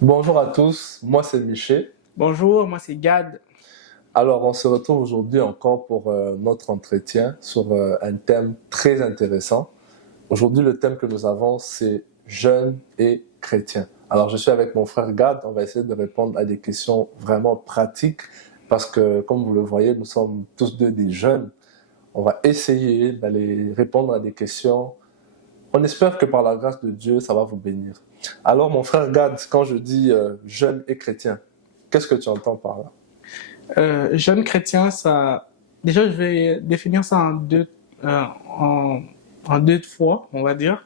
Bonjour à tous, moi c'est Miché. Bonjour, moi c'est Gad. Alors on se retrouve aujourd'hui encore pour notre entretien sur un thème très intéressant. Aujourd'hui le thème que nous avons c'est jeunes et chrétiens. Alors je suis avec mon frère Gad, on va essayer de répondre à des questions vraiment pratiques parce que comme vous le voyez nous sommes tous deux des jeunes. On va essayer d'aller répondre à des questions. On espère que par la grâce de Dieu ça va vous bénir. Alors mon frère Gad, quand je dis jeunes et chrétiens, qu'est-ce que tu entends par là? Jeune chrétien, ça. Déjà, je vais définir ça euh, en, en deux fois, on va dire.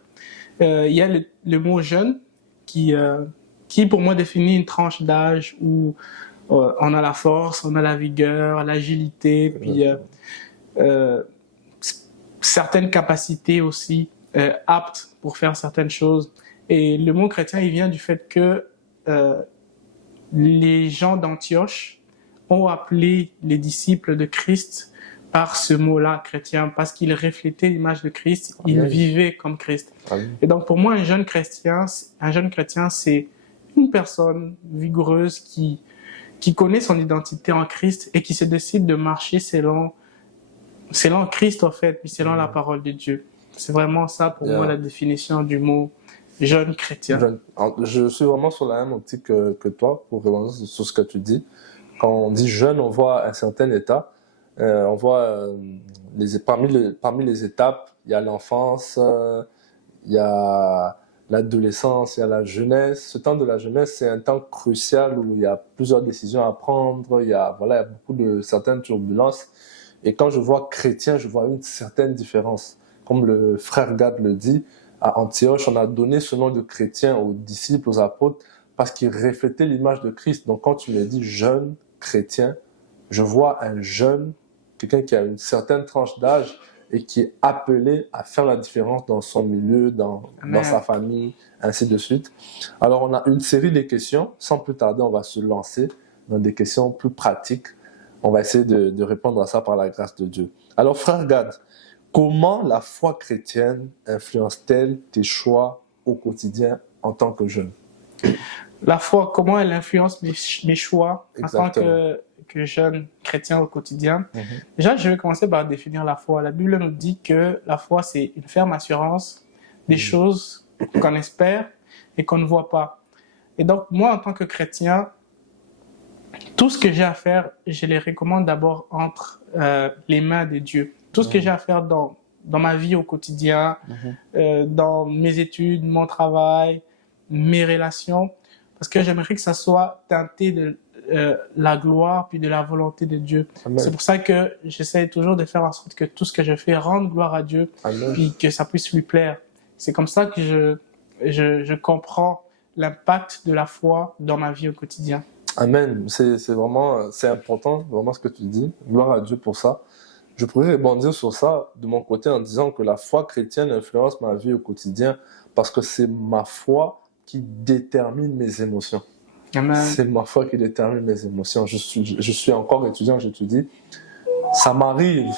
Il y a le mot jeune qui, euh, qui, pour moi, définit une tranche d'âge où on a la force, on a la vigueur, l'agilité, puis euh, certaines capacités aussi aptes pour faire certaines choses. Et le mot chrétien, il vient du fait que euh, les gens d'Antioche ont appelé les disciples de Christ par ce mot-là, chrétien, parce qu'ils reflétaient l'image de Christ, ils vivaient comme Christ. Amen. Et donc pour moi, un jeune chrétien, c'est une personne vigoureuse qui connaît son identité en Christ et qui se décide de marcher selon Christ, en fait, puis selon la parole de Dieu. C'est vraiment ça pour moi la définition du mot jeune chrétien. Je suis vraiment sur la même optique que toi pour rebondir sur ce que tu dis. Quand on dit jeune, on voit un certain état. On voit parmi les étapes, il y a l'enfance, il y a l'adolescence, il y a la jeunesse. Ce temps de la jeunesse, c'est un temps crucial où il y a plusieurs décisions à prendre, il y a beaucoup de certaines turbulences. Et quand je vois chrétien, je vois une certaine différence. Comme le frère Gad le dit, à Antioche, on a donné ce nom de chrétien aux disciples, aux apôtres, parce qu'ils reflétaient l'image de Christ. Donc quand tu me dis jeune chrétien, je vois un jeune, quelqu'un qui a une certaine tranche d'âge et qui est appelé à faire la différence dans son milieu, dans sa famille, ainsi de suite. Alors on a une série de questions. Sans plus tarder, on va se lancer dans des questions plus pratiques. On va essayer de répondre à ça par la grâce de Dieu. Alors frère Gad, comment la foi chrétienne influence-t-elle tes choix au quotidien en tant que jeune? La foi, comment elle influence mes choix Exactement. en tant que jeune chrétien au quotidien. Déjà, je vais commencer par définir la foi. La Bible nous dit que la foi, c'est une ferme assurance des choses qu'on espère et qu'on ne voit pas. Et donc, moi, en tant que chrétien, tout ce que j'ai à faire, je les recommande d'abord entre les mains de Dieu. Tout ce que j'ai à faire dans ma vie au quotidien, dans mes études, mon travail, mes relations, parce que j'aimerais que ça soit teinté de la gloire puis de la volonté de Dieu. Amen. C'est pour ça que j'essaie toujours de faire en sorte que tout ce que je fais rende gloire à Dieu, Amen. Puis que ça puisse lui plaire. C'est comme ça que je comprends l'impact de la foi dans ma vie au quotidien. Amen. C'est important, vraiment ce que tu dis. Gloire à Dieu pour ça. Je pourrais rebondir sur ça de mon côté en disant que la foi chrétienne influence ma vie au quotidien parce que c'est ma foi qui détermine mes émotions. Amen. C'est ma foi qui détermine mes émotions. Je suis encore étudiant, j'étudie. Ça m'arrive,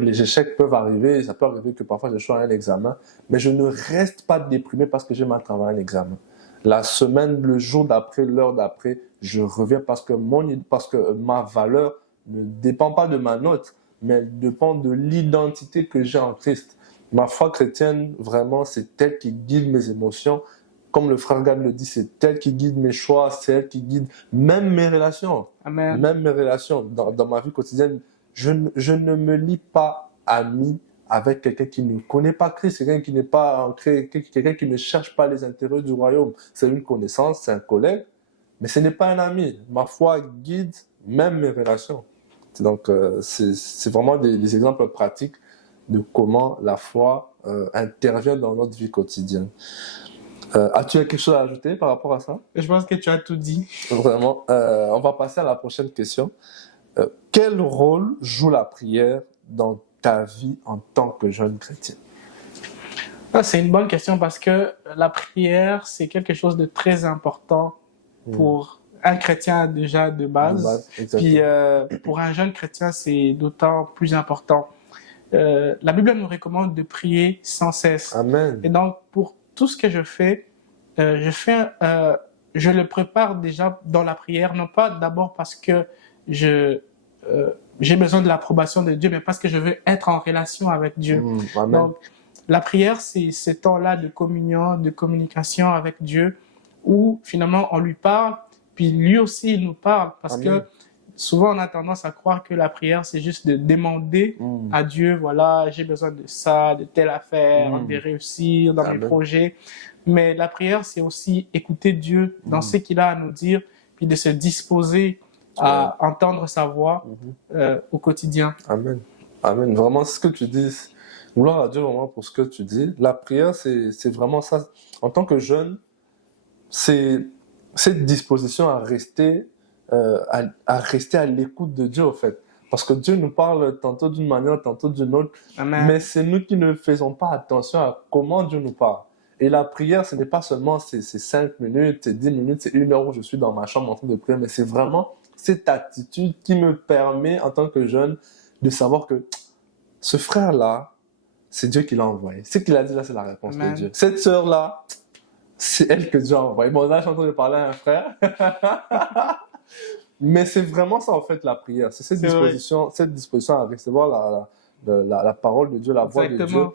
les échecs peuvent arriver, ça peut arriver que parfois j'échoue à un examen, mais je ne reste pas déprimé parce que j'ai mal travaillé un examen. La semaine, le jour d'après, l'heure d'après, je reviens parce que ma valeur ne dépend pas de ma note, mais elle dépend de l'identité que j'ai en Christ. Ma foi chrétienne, vraiment, c'est elle qui guide mes émotions. Comme le frère Gad le dit, c'est elle qui guide mes choix, c'est elle qui guide même mes relations. Amen. Même mes relations. Dans ma vie quotidienne, je ne me lie pas ami avec quelqu'un qui ne connaît pas Christ, quelqu'un qui n'est pas ancré, quelqu'un qui ne cherche pas les intérêts du royaume. C'est une connaissance, c'est un collègue, mais ce n'est pas un ami. Ma foi guide même mes relations. Donc, c'est vraiment des exemples pratiques de comment la foi intervient dans notre vie quotidienne. As-tu quelque chose à ajouter par rapport à ça? Je pense que tu as tout dit. Vraiment. On va passer à la prochaine question. Quel rôle joue la prière dans ta vie en tant que jeune chrétien? C'est une bonne question parce que la prière, c'est quelque chose de très important pour un chrétien déjà de base. Puis pour un jeune chrétien, c'est d'autant plus important. La Bible nous recommande de prier sans cesse. Amen. Et donc, pour tout ce que je fais je le prépare déjà dans la prière, non pas d'abord parce que je, j'ai besoin de l'approbation de Dieu, mais parce que je veux être en relation avec Dieu. Amen. Donc, la prière, c'est ce temps-là de communion, de communication avec Dieu, où finalement on lui parle, puis lui aussi il nous parle, parce Amen. que souvent on a tendance à croire que la prière, c'est juste de demander à Dieu, voilà, j'ai besoin de ça, de telle affaire, de réussir dans mes projets. Mais la prière, c'est aussi écouter Dieu dans ce qu'il a à nous dire, puis de se disposer à entendre sa voix au quotidien. Amen. Amen. Vraiment, ce que tu dis, gloire à Dieu vraiment pour ce que tu dis. La prière, c'est vraiment ça. En tant que jeune, c'est cette disposition à rester à l'écoute de Dieu, en fait. Parce que Dieu nous parle tantôt d'une manière, tantôt d'une autre. Amen. Mais c'est nous qui ne faisons pas attention à comment Dieu nous parle. Et la prière, ce n'est pas seulement ces 5 minutes, ces 10 minutes, c'est 1 heure où je suis dans ma chambre en train de prier, mais c'est vraiment cette attitude qui me permet, en tant que jeune, de savoir que ce frère-là, c'est Dieu qui l'a envoyé. Ce qu'il a dit là, c'est la réponse Amen. de Dieu. Cette sœur-là, c'est elle que Dieu a envoyé. Bon, là, je suis en train de parler à un frère. Mais c'est vraiment ça, en fait, la prière. C'est cette disposition à recevoir la parole de Dieu, la voix de Dieu.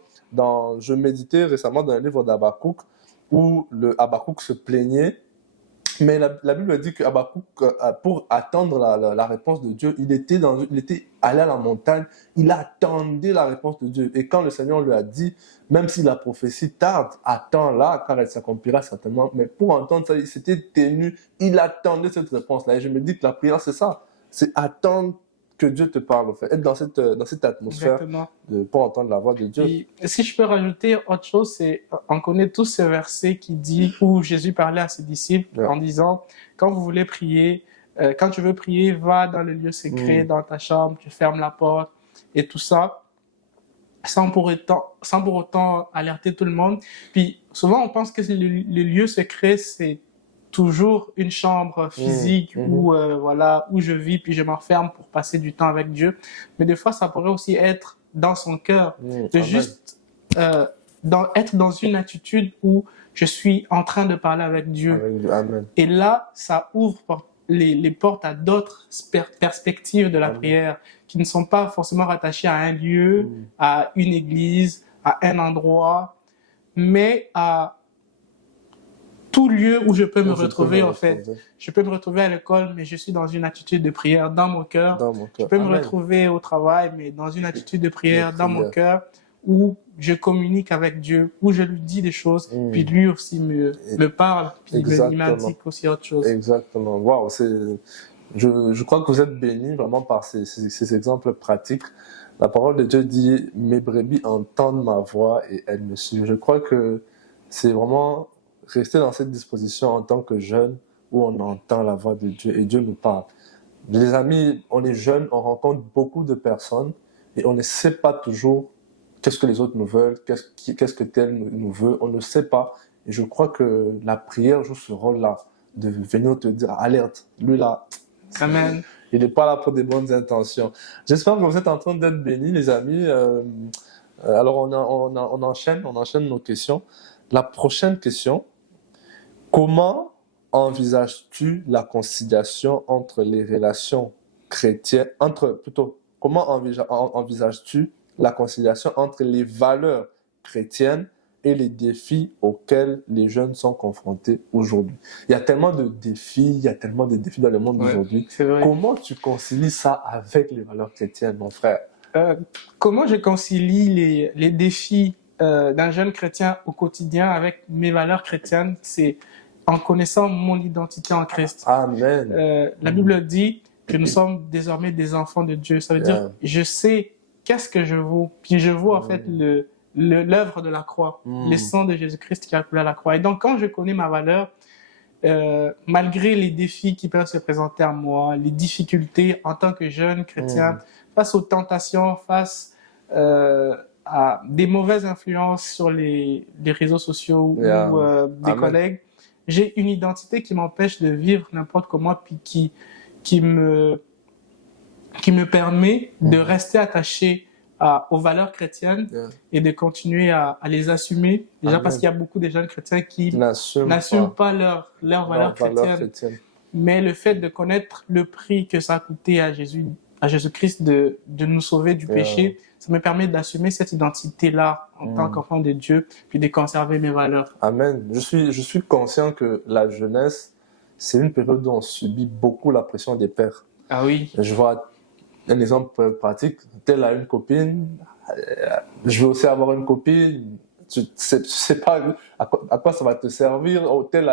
Je méditais récemment dans un livre d'Habakkuk où Habakkuk se plaignait. Mais la Bible dit que Habakkuk, pour attendre la réponse de Dieu, il était allé à la montagne, il attendait la réponse de Dieu. Et quand le Seigneur lui a dit, même si la prophétie tarde, attends-la, car elle s'accomplira certainement. Mais pour entendre ça, il s'était tenu, il attendait cette réponse-là. Et je me dis que la prière, c'est ça. C'est attendre que Dieu te parle, en fait. Être dans cette atmosphère pour entendre la voix de Dieu. Et si je peux rajouter autre chose, c'est, on connaît tous ce verset qui dit, où Jésus parlait à ses disciples en disant, quand vous voulez prier, quand tu veux prier, va dans le lieu secret, dans ta chambre, tu fermes la porte et tout ça, sans pour autant alerter tout le monde. Puis souvent, on pense que le lieu secret, c'est toujours une chambre physique où je vis puis je m'enferme pour passer du temps avec Dieu. Mais des fois, ça pourrait aussi être dans son cœur, juste être dans une attitude où je suis en train de parler avec Dieu. Amen. Et là, ça ouvre les portes à d'autres perspectives de la prière qui ne sont pas forcément rattachées à un lieu, à une église, à un endroit, mais à tout lieu où je peux me retrouver, en fait. Je peux me retrouver à l'école, mais je suis dans une attitude de prière dans mon cœur. Je peux me retrouver au travail, mais dans une attitude de prière dans mon cœur, où je communique avec Dieu, où je lui dis des choses, puis lui aussi me parle, puis il m'indique aussi autre chose. Exactement. Waouh, je crois que vous êtes bénis vraiment par ces exemples pratiques. La parole de Dieu dit « Mes brebis entendent ma voix et elles me suivent ». Je crois que c'est vraiment rester dans cette disposition en tant que jeune où on entend la voix de Dieu et Dieu nous parle. Les amis, on est jeunes, on rencontre beaucoup de personnes et on ne sait pas toujours qu'est-ce que les autres nous veulent, qu'est-ce que tel nous veut, on ne sait pas. Et je crois que la prière joue ce rôle-là, de venir te dire, alerte, lui là, Amen. Il n'est pas là pour des bonnes intentions. J'espère que vous êtes en train d'être bénis, les amis. Alors, on enchaîne nos questions. La prochaine question, comment envisages-tu la conciliation entre les relations chrétiennes, comment envisages-tu la conciliation entre les valeurs chrétiennes et les défis auxquels les jeunes sont confrontés aujourd'hui? Il y a tellement de défis dans le monde d'aujourd'hui. Comment tu concilies ça avec les valeurs chrétiennes, mon frère? Comment je concilie les défis d'un jeune chrétien au quotidien avec mes valeurs chrétiennes? C'est en connaissant mon identité en Christ. Amen. La Bible dit que nous sommes désormais des enfants de Dieu. Ça veut dire, je sais qu'est-ce que je vaux. Puis je vaux en fait l'œuvre de la croix, le sang de Jésus-Christ qui a coulé à la croix. Et donc, quand je connais ma valeur, malgré les défis qui peuvent se présenter à moi, les difficultés en tant que jeune chrétien, face aux tentations, face à des mauvaises influences sur les réseaux sociaux ou des collègues, j'ai une identité qui m'empêche de vivre n'importe comment, puis qui me permet de rester attaché aux valeurs chrétiennes Yeah. et de continuer à les assumer. Déjà Amen. parce qu'il y a beaucoup de jeunes chrétiens qui N'assume n'assument pas pas leurs leurs valeurs valeurs chrétiennes. chrétiennes. Mais le fait de connaître le prix que ça a coûté à Jésus-Christ de nous sauver du Yeah. péché, ça me permet d'assumer cette identité-là en tant qu'enfant de Dieu, puis de conserver mes valeurs. Amen. Je suis conscient que la jeunesse, c'est une période où on subit beaucoup la pression des pères. Ah oui, Je vois un exemple pratique. Tel a une copine, je veux aussi avoir une copine. Tu sais pas à quoi ça va te servir. Oh, tel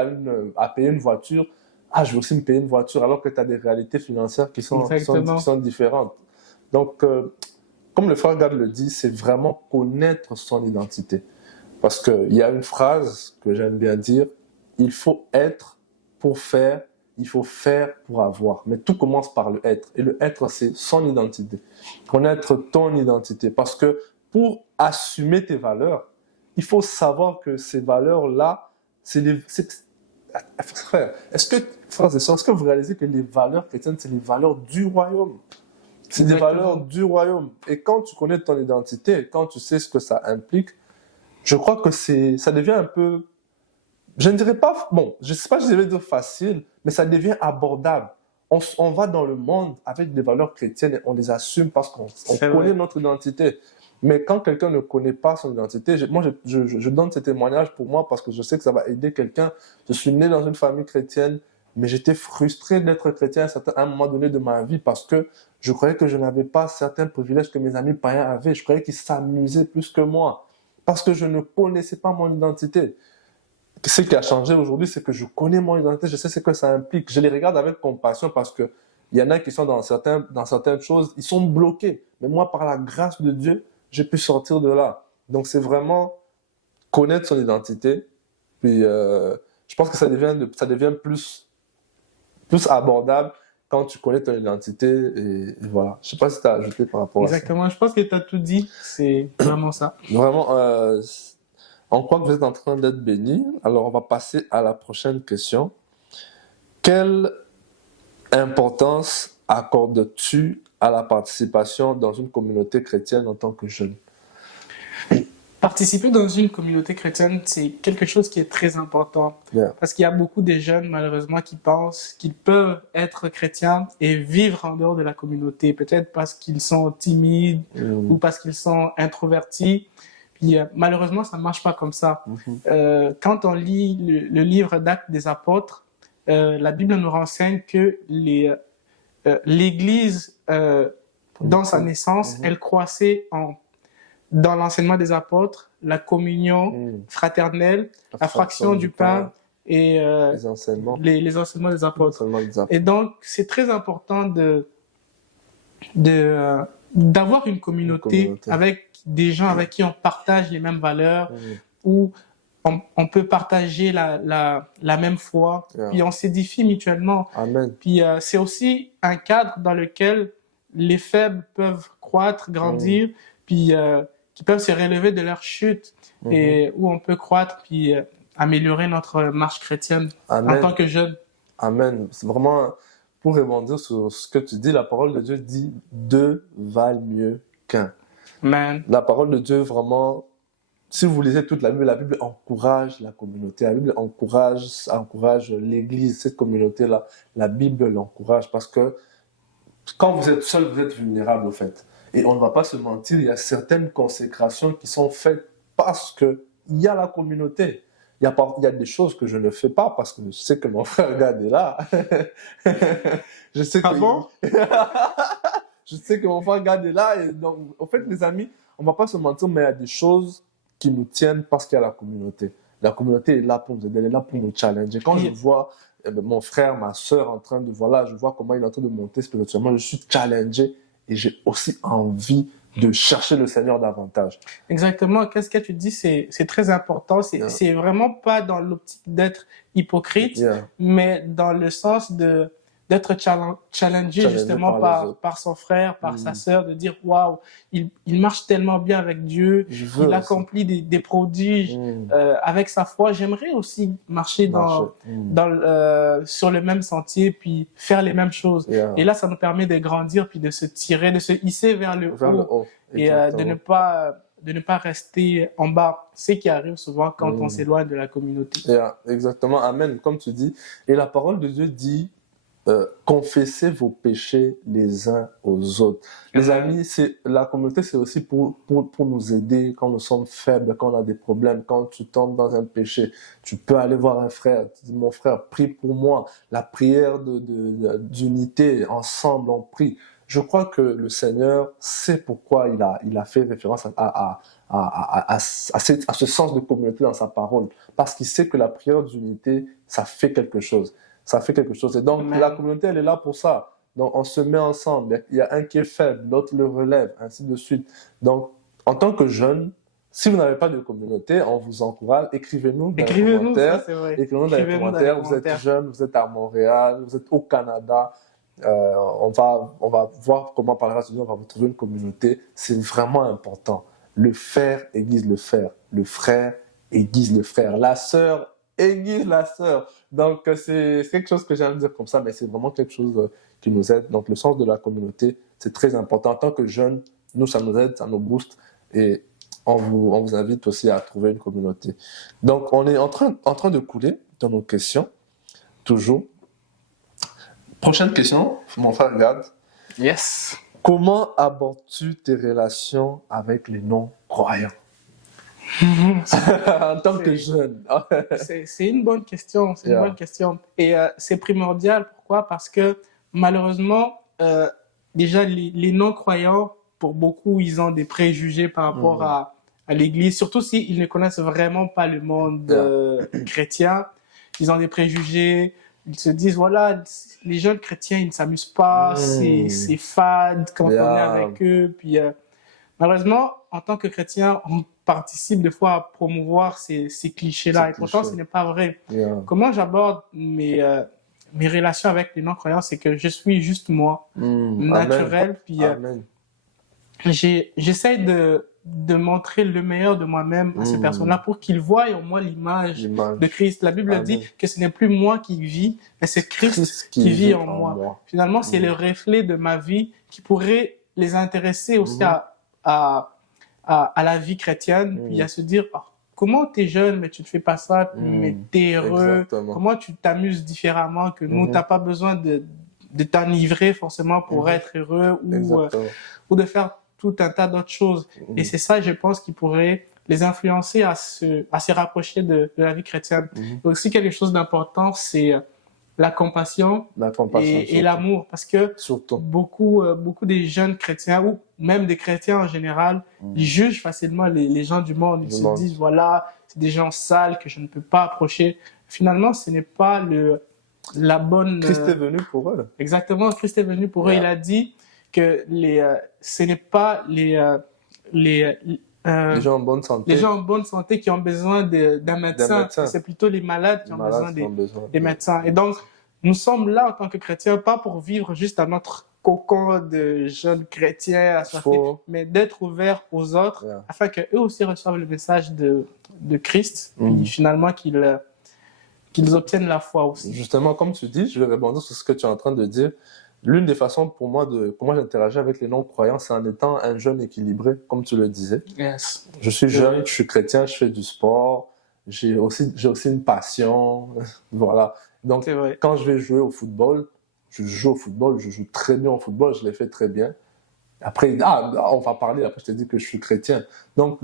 a payé une voiture. Ah, je veux aussi me payer une voiture, alors que tu as des réalités financières qui sont différentes. Donc, comme le frère Gad le dit, c'est vraiment connaître son identité. Parce qu'il y a une phrase que j'aime bien dire, il faut être pour faire, il faut faire pour avoir. Mais tout commence par le être. Et le être, c'est son identité. Connaître ton identité. Parce que pour assumer tes valeurs, il faut savoir que ces valeurs-là, frère, frères et sœurs, est-ce que vous réalisez que les valeurs chrétiennes, c'est les valeurs du royaume? C'est des valeurs du royaume. Et quand tu connais ton identité, quand tu sais ce que ça implique, je crois que ça devient un peu, je ne dirais pas, bon, je ne sais pas si je vais dire facile, mais ça devient abordable. On va dans le monde avec des valeurs chrétiennes et on les assume parce qu'on connaît notre identité. Mais quand quelqu'un ne connaît pas son identité, moi je donne ce témoignage pour moi parce que je sais que ça va aider quelqu'un. Je suis né dans une famille chrétienne, mais j'étais frustré d'être chrétien à un moment donné de ma vie parce que je croyais que je n'avais pas certains privilèges que mes amis païens avaient. Je croyais qu'ils s'amusaient plus que moi parce que je ne connaissais pas mon identité. Ce qui a changé aujourd'hui, c'est que je connais mon identité, je sais ce que ça implique. Je les regarde avec compassion parce que il y en a qui sont dans certaines choses, ils sont bloqués. Mais moi, par la grâce de Dieu, j'ai pu sortir de là. Donc, c'est vraiment connaître son identité. Puis, je pense que ça devient plus abordable quand tu connais ton identité. Et voilà. Je ne sais pas si tu as ajouté par rapport à ça. Exactement. Je pense que tu as tout dit. C'est vraiment ça. Vraiment, on croit que vous êtes en train d'être bénis. Alors, on va passer à la prochaine question. Quelle importance accordes-tu à la participation dans une communauté chrétienne en tant que jeune? Participer dans une communauté chrétienne, c'est quelque chose qui est très important. Yeah. Parce qu'il y a beaucoup de jeunes, malheureusement, qui pensent qu'ils peuvent être chrétiens et vivre en dehors de la communauté. Peut-être parce qu'ils sont timides ou parce qu'ils sont introvertis. Puis, malheureusement, ça ne marche pas comme ça. Quand on lit le livre d'Actes des Apôtres, la Bible nous renseigne que l'Église, dans sa naissance, elle croissait dans l'enseignement des apôtres, la communion fraternelle, la fraction du pain et les enseignements des apôtres. Et donc, c'est très important d'avoir une communauté avec des gens avec qui on partage les mêmes valeurs, où on peut partager la même foi, puis on s'édifie mutuellement. Amen. Puis c'est aussi un cadre dans lequel les faibles peuvent croître, grandir, puis qui peuvent se relever de leur chute, et où on peut croître, puis améliorer notre marche chrétienne en tant que jeune. Amen. C'est vraiment, pour rebondir sur ce que tu dis, la parole de Dieu dit « deux valent mieux qu'un ». La parole de Dieu, vraiment, si vous lisez toute la Bible encourage la communauté. La Bible encourage l'Église, cette communauté-là. La Bible l'encourage parce que quand vous êtes seul, vous êtes vulnérable, au fait. Et on ne va pas se mentir, il y a certaines consécrations qui sont faites parce qu'il y a la communauté. Il y a des choses que je ne fais pas parce que je sais que mon frère Gad est là. Je sais que bon? Je sais que mon frère Gad est là. Et donc, en fait, les amis, on ne va pas se mentir, mais il y a des choses qui nous tiennent parce qu'il y a la communauté. La communauté est là pour nous aider, elle est là pour nous challenger. Quand je vois mon frère, ma soeur en train de, je vois comment il est en train de monter spirituellement, je suis challengé et j'ai aussi envie de chercher le Seigneur davantage. Exactement. Qu'est-ce que tu dis? C'est très important. C'est vraiment pas dans l'optique d'être hypocrite, mais dans le sens de d'être challengé justement par les autres. par son frère, par sa sœur, de dire waouh, il marche tellement bien avec Dieu, il accomplit des prodiges avec sa foi. J'aimerais aussi marcher sur le même sentier, puis faire les mêmes choses. Et là, ça nous permet de grandir, puis de se tirer, de se hisser vers le haut. Et de ne pas rester en bas. C'est ce qui arrive souvent quand on s'éloigne de la communauté. Exactement, amen, comme tu dis. Et la parole de Dieu dit, confessez vos péchés les uns aux autres. Les amis, la communauté, c'est aussi pour nous aider quand nous sommes faibles, quand on a des problèmes, quand tu tombes dans un péché. Tu peux aller voir un frère, tu dis, mon frère, prie pour moi. La prière d'unité, ensemble, on prie. Je crois que le Seigneur sait pourquoi il a fait référence à ce sens de communauté dans sa parole. Parce qu'il sait que la prière d'unité, ça fait quelque chose. Ça fait quelque chose. Et donc, la communauté, elle est là pour ça. Donc, on se met ensemble. Il y a un qui est faible, l'autre le relève, ainsi de suite. Donc, en tant que jeune, si vous n'avez pas de communauté, on vous encourage, écrivez-nous dans les commentaires. Écrivez-nous dans les commentaires. Vous êtes jeune, vous êtes à Montréal, vous êtes au Canada. On va voir comment par la grâce de Dieu on va vous trouver une communauté. C'est vraiment important. Le frère aiguise le frère, le frère aiguise le frère, la sœur aiguise la sœur. Donc c'est quelque chose que j'ai à dire comme ça, mais c'est vraiment quelque chose qui nous aide. Donc le sens de la communauté, c'est très important. En tant que jeunes, nous ça nous aide, ça nous booste et on vous invite aussi à trouver une communauté. Donc on est en train de couler dans nos questions, toujours. Prochaine question, mon frère regarde. Yes. Comment abordes-tu tes relations avec les non-croyants en tant que jeune? C'est une bonne question, c'est une bonne question. Et c'est primordial, pourquoi? Parce que malheureusement, déjà les non-croyants, pour beaucoup, ils ont des préjugés par rapport à l'Église, surtout s'ils ne connaissent vraiment pas le monde chrétien. Ils ont des préjugés. Ils se disent, voilà, les jeunes chrétiens, ils ne s'amusent pas, c'est fade quand on est avec eux. Puis, malheureusement, en tant que chrétien, on participe des fois à promouvoir ces clichés-là. Et pourtant, ce n'est pas vrai. Comment j'aborde mes relations avec les non-croyants, c'est que je suis juste moi, naturel. Puis, j'essaie de montrer le meilleur de moi-même à ces personnes-là pour qu'ils voient en moi l'image de Christ. La Bible dit que ce n'est plus moi qui vis, mais c'est Christ qui vit en moi. Finalement, c'est le reflet de ma vie qui pourrait les intéresser aussi à la vie chrétienne, puis à se dire comment tu es jeune, mais tu ne fais pas ça, mais tu es heureux, comment tu t'amuses différemment que nous, tu n'as pas besoin de t'enivrer forcément pour être heureux ou de faire tout un tas d'autres choses. Et c'est ça, je pense, qui pourrait les influencer à se rapprocher de la vie chrétienne. Aussi, quelque chose d'important, c'est la compassion et l'amour. Parce que beaucoup des jeunes chrétiens, ou même des chrétiens en général, ils jugent facilement les gens du monde. Ils se disent, voilà, c'est des gens sales que je ne peux pas approcher. Finalement, ce n'est pas la bonne... Christ est venu pour eux. Exactement, Christ est venu pour eux. Il a dit que ce n'est pas les gens en bonne santé. Les gens en bonne santé qui ont besoin d'un médecin. C'est plutôt les malades qui ont besoin des médecins. Et donc, nous sommes là en tant que chrétiens, pas pour vivre juste à notre cocon de jeunes chrétiens assoiffés, mais d'être ouverts aux autres afin qu'eux aussi reçoivent le message de Christ, et finalement qu'ils obtiennent la foi aussi. Justement, comme tu dis, je vais rebondir sur ce que tu es en train de dire. L'une des façons pour moi de comment j'interagis avec les non-croyants, c'est en étant un jeune équilibré, comme tu le disais. Yes. Je suis jeune, je suis chrétien, je fais du sport, j'ai aussi une passion, voilà. Donc, quand je vais jouer au football, je joue très bien au football, je l'ai fait très bien. Après, on va parler, après je te dis que je suis chrétien. Donc,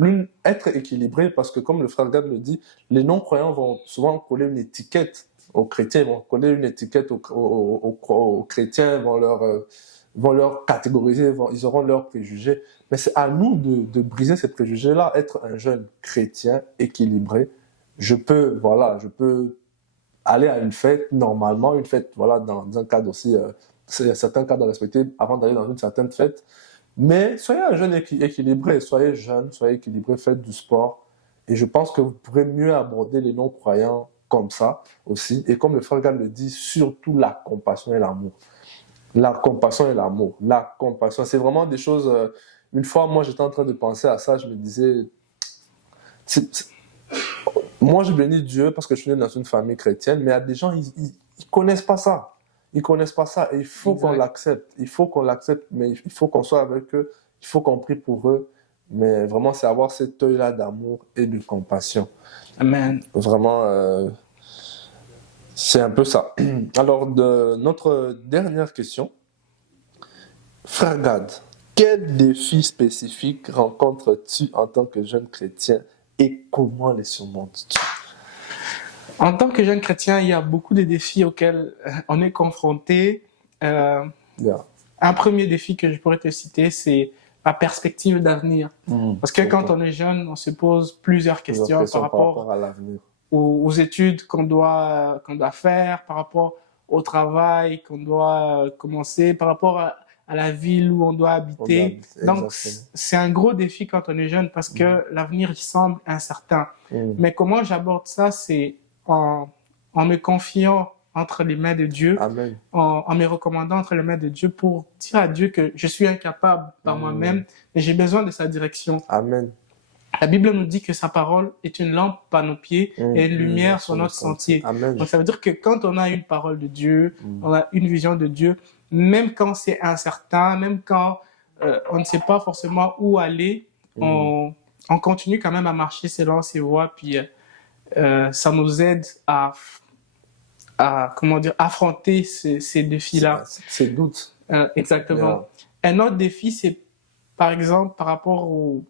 être équilibré, parce que comme le frère Gad le dit, les non-croyants vont souvent coller une étiquette aux chrétiens, ils vont coller une étiquette aux chrétiens, vont leur catégoriser, ils auront leurs préjugés. Mais c'est à nous de briser ces préjugés-là, être un jeune chrétien équilibré. Je peux aller à une fête, normalement, une fête, dans un cadre aussi, il y a certains cadres à respecter avant d'aller dans une certaine fête. Mais soyez un jeune équilibré, soyez jeune, soyez équilibré, faites du sport. Et je pense que vous pourrez mieux aborder les non-croyants comme ça aussi. Et comme le frère Gall le dit, surtout la compassion et l'amour. La compassion et l'amour. La compassion, c'est vraiment des choses... une fois, moi, j'étais en train de penser à ça, je me disais... Moi, je bénis Dieu parce que je suis né dans une famille chrétienne, mais il y a des gens, ils connaissent pas ça. Ils connaissent pas ça et il faut qu'on l'accepte. Il faut qu'on l'accepte, mais il faut qu'on soit avec eux. Il faut qu'on prie pour eux. Mais vraiment, c'est avoir cet œil-là d'amour et de compassion. Amen. Vraiment, c'est un peu ça. Alors, notre dernière question. Frère Gad, quels défis spécifiques rencontres-tu en tant que jeune chrétien et comment les surmontes-tu? En tant que jeune chrétien, il y a beaucoup de défis auxquels on est confronté. Un premier défi que je pourrais te citer, c'est la perspective d'avenir. Parce que quand on est jeune, on se pose plusieurs questions par rapport à l'avenir. Aux études qu'on doit faire, par rapport au travail qu'on doit commencer, par rapport à la ville où on doit habiter. Donc, c'est un gros défi quand on est jeune parce que l'avenir, il semble incertain. Mais comment j'aborde ça, c'est en me confiant entre les mains de Dieu, en me recommandant entre les mains de Dieu pour dire à Dieu que je suis incapable par moi-même et j'ai besoin de sa direction. Amen. La Bible nous dit que sa parole est une lampe à nos pieds et une lumière sur notre sentier. Amen. Donc ça veut dire que quand on a une parole de Dieu, on a une vision de Dieu, même quand c'est incertain, même quand on ne sait pas forcément où aller, on continue quand même à marcher selon ses voies, puis ça nous aide à affronter ces défis-là. Ces doutes. Exactement. Un autre défi, c'est par exemple par rapport aux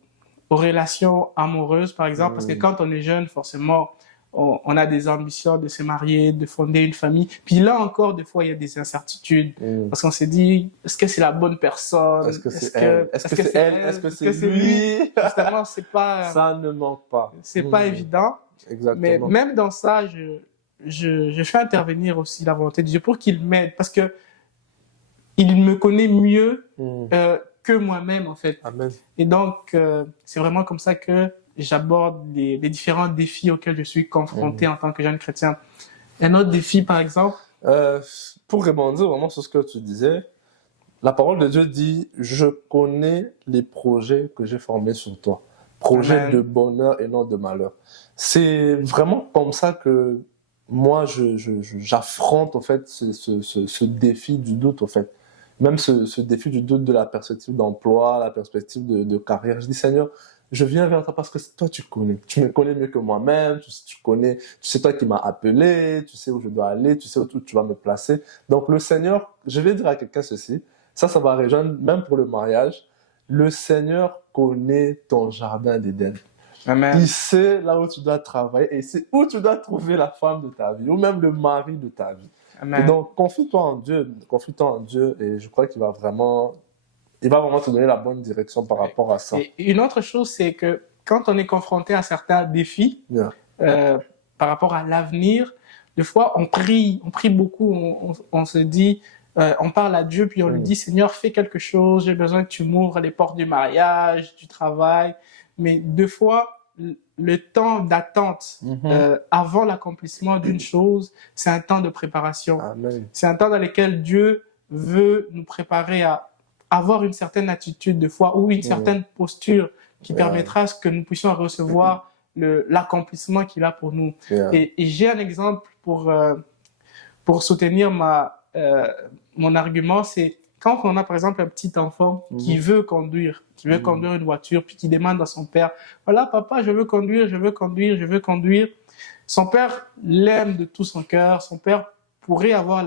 relations amoureuses, par exemple, parce que quand on est jeune, forcément, on a des ambitions de se marier, de fonder une famille. Puis là encore, des fois, il y a des incertitudes. Parce qu'on s'est dit, est-ce que c'est la bonne personne? Est-ce que c'est elle? Est-ce que c'est elle? Est-ce que c'est lui? Justement, c'est pas... Ça ne manque pas. C'est pas évident. Exactement. Mais même dans ça, je fais intervenir aussi la volonté de Dieu pour qu'il m'aide. Parce que il me connaît mieux que moi-même, en fait. Amen. Et donc, c'est vraiment comme ça que j'aborde les différents défis auxquels je suis confronté en tant que jeune chrétien. Un autre défi, par exemple? Pour rebondir vraiment sur ce que tu disais, la parole de Dieu dit « Je connais les projets que j'ai formés sur toi. Projets de bonheur et non de malheur. » C'est vraiment comme ça que moi, j'affronte en fait ce défi du doute, en fait. Même ce défi du doute de la perspective d'emploi, la perspective de carrière. Je dis, Seigneur, je viens vers toi parce que toi, tu me connais mieux que moi-même, tu sais toi qui m'as appelé, tu sais où je dois aller, tu sais où tu vas me placer. Donc, le Seigneur, je vais dire à quelqu'un ceci, ça va rejoindre même pour le mariage, le Seigneur connaît ton jardin d'Éden. Amen. Il sait là où tu dois travailler et c'est où tu dois trouver la femme de ta vie ou même le mari de ta vie. Amen. Et donc, confie-toi en Dieu et je crois qu'il va vraiment te donner la bonne direction par rapport à ça. Et une autre chose, c'est que quand on est confronté à certains défis par rapport à l'avenir, des fois, on prie beaucoup, on se dit, on parle à Dieu, puis on lui dit, Seigneur, fais quelque chose, j'ai besoin que tu m'ouvres les portes du mariage, du travail. Mais deux fois, le temps d'attente avant l'accomplissement d'une chose, c'est un temps de préparation. Amen. C'est un temps dans lequel Dieu veut nous préparer à avoir une certaine attitude de foi ou une certaine posture qui permettra à ce que nous puissions recevoir l'accomplissement qu'il a pour nous. Et j'ai un exemple pour soutenir mon argument, c'est quand on a par exemple un petit enfant qui veut conduire une voiture, puis qui demande à son père, voilà papa, je veux conduire. Son père l'aime de tout son cœur, son père pourrait avoir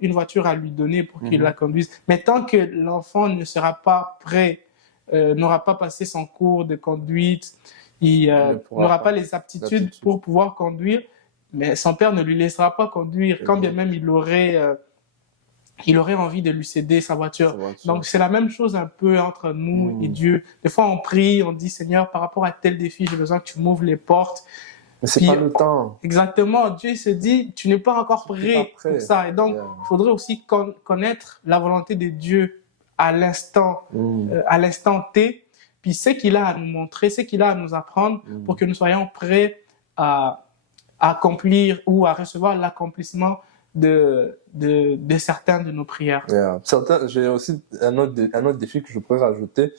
une voiture à lui donner pour qu'il la conduise. Mais tant que l'enfant ne sera pas prêt, n'aura pas passé son cours de conduite, il n'aura pas les aptitudes pour pouvoir conduire, mais son père ne lui laissera pas conduire, quand bien même il aurait envie de lui céder sa voiture. Donc, c'est la même chose un peu entre nous et Dieu. Des fois, on prie, on dit, Seigneur, par rapport à tel défi, j'ai besoin que tu m'ouvres les portes. Mais c'est pas le temps. Exactement. Dieu se dit, tu n'es pas encore prêt pour ça. Et donc, il faudrait aussi connaître la volonté de Dieu à l'instant T, puis ce qu'il a à nous montrer, ce qu'il a à nous apprendre pour que nous soyons prêts à accomplir ou à recevoir l'accomplissement de certains de nos prières. Yeah. J'ai aussi un autre défi que je pourrais rajouter.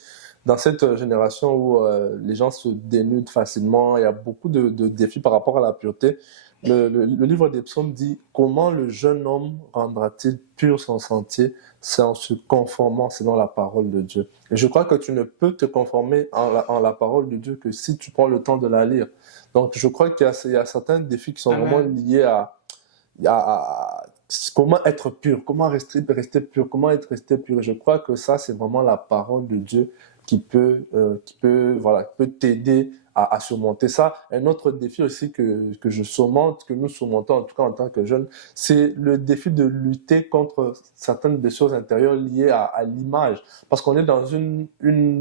Dans cette génération où les gens se dénudent facilement, il y a beaucoup de défis par rapport à la pureté. Le livre des psaumes dit: comment le jeune homme rendra-t-il pur son sentier? C'est en se conformant selon la parole de Dieu. Et je crois que tu ne peux te conformer en la parole de Dieu que si tu prends le temps de la lire. Donc je crois qu'il y a certains défis qui sont Amen. vraiment liés à comment être pur, comment rester pur, comment être resté pur. Et je crois que ça, c'est vraiment la parole de Dieu qui peut t'aider à surmonter ça. Un autre défi aussi que nous surmontons, en tout cas en tant que jeunes, c'est le défi de lutter contre certaines des choses intérieures liées à l'image. Parce qu'on est dans une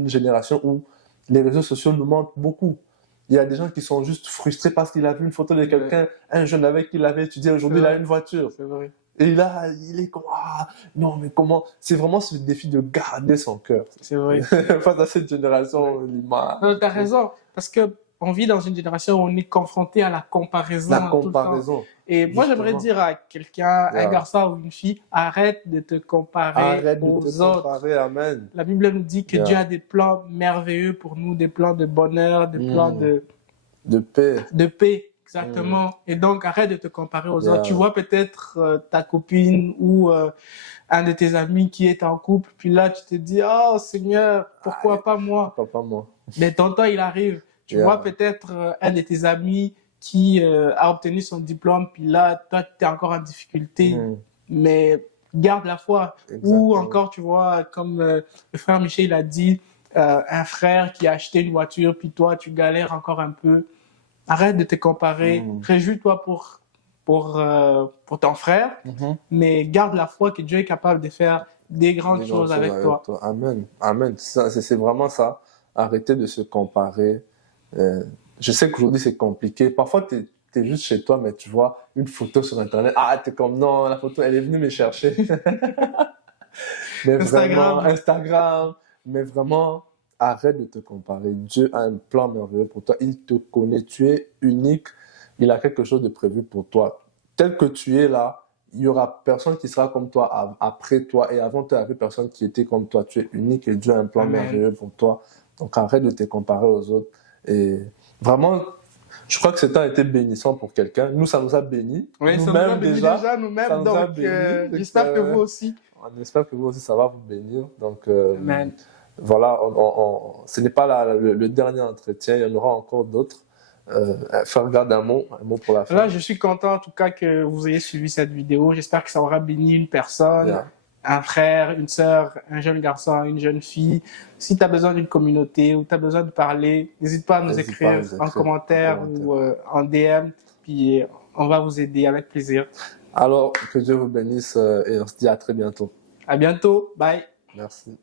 génération où les réseaux sociaux nous mentent beaucoup. Il y a des gens qui sont juste frustrés parce qu'il a vu une photo de quelqu'un, un jeune avec qui il avait étudié, aujourd'hui il a une voiture. C'est vrai. Et là, il est comme, ah, non, mais comment? C'est vraiment ce défi de garder son cœur. C'est vrai. Face à cette génération, l'image. Non, t'as raison, parce que on vit dans une génération où on est confronté à la comparaison. La tout le temps. comparaison. Et moi, j'aimerais Justement. dire à quelqu'un, Yeah. un garçon ou une fille, arrête de te comparer Arrête de aux te autres. comparer, amen. La Bible nous dit que Yeah. Dieu a des plans merveilleux pour nous, des plans de bonheur, des plans De paix. de paix. Exactement. Et donc, arrête de te comparer aux Yeah. autres. Tu vois peut-être ta copine ou un de tes amis qui est en couple, puis là, tu te dis, oh Seigneur, pourquoi pas moi? Papa, moi. Mais tonton, il arrive. Tu Yeah. vois peut-être un de tes amis qui a obtenu son diplôme, puis là, toi, tu es encore en difficulté, mais garde la foi. Exactement. Ou encore, tu vois, comme le frère Michel il a dit, un frère qui a acheté une voiture, puis toi, tu galères encore un peu. Arrête de te comparer. Réjouis-toi pour ton frère, mais garde la foi que Dieu est capable de faire des grandes choses avec toi. Amen. Amen. C'est vraiment ça. Arrêtez de se comparer. Je sais qu'aujourd'hui, c'est compliqué. Parfois, tu es juste chez toi, mais tu vois une photo sur Internet. Ah, tu es comme, non, la photo, elle est venue me chercher. Mais Instagram. vraiment, Instagram. Mais vraiment, arrête de te comparer. Dieu a un plan merveilleux pour toi. Il te connaît. Tu es unique. Il a quelque chose de prévu pour toi. Tel que tu es là, il y aura personne qui sera comme toi après toi. Et avant toi, il n'y avait personne qui était comme toi. Tu es unique et Dieu a un plan Amen. merveilleux pour toi. Donc arrête de te comparer aux autres. Et vraiment, je crois que ce temps a été bénissant pour quelqu'un. Nous, ça nous a bénis. Oui, ça nous Nous-mêmes a bénis déjà nous-mêmes. ça nous a Donc, bénis. j'espère que vous aussi. On espère que vous aussi, ça va vous bénir. Donc, Amen. voilà, ce n'est pas le dernier entretien. Il y en aura encore d'autres. Faire garde un mot pour la fin. Là, je suis content en tout cas que vous ayez suivi cette vidéo. J'espère que ça aura béni une personne, Yeah. un frère, une sœur, un jeune garçon, une jeune fille. Si tu as besoin d'une communauté ou tu as besoin de parler, n'hésite pas à nous écrire en commentaire ou en DM. Puis on va vous aider avec plaisir. Alors, que Dieu vous bénisse et on se dit à très bientôt. À bientôt. Bye. Merci.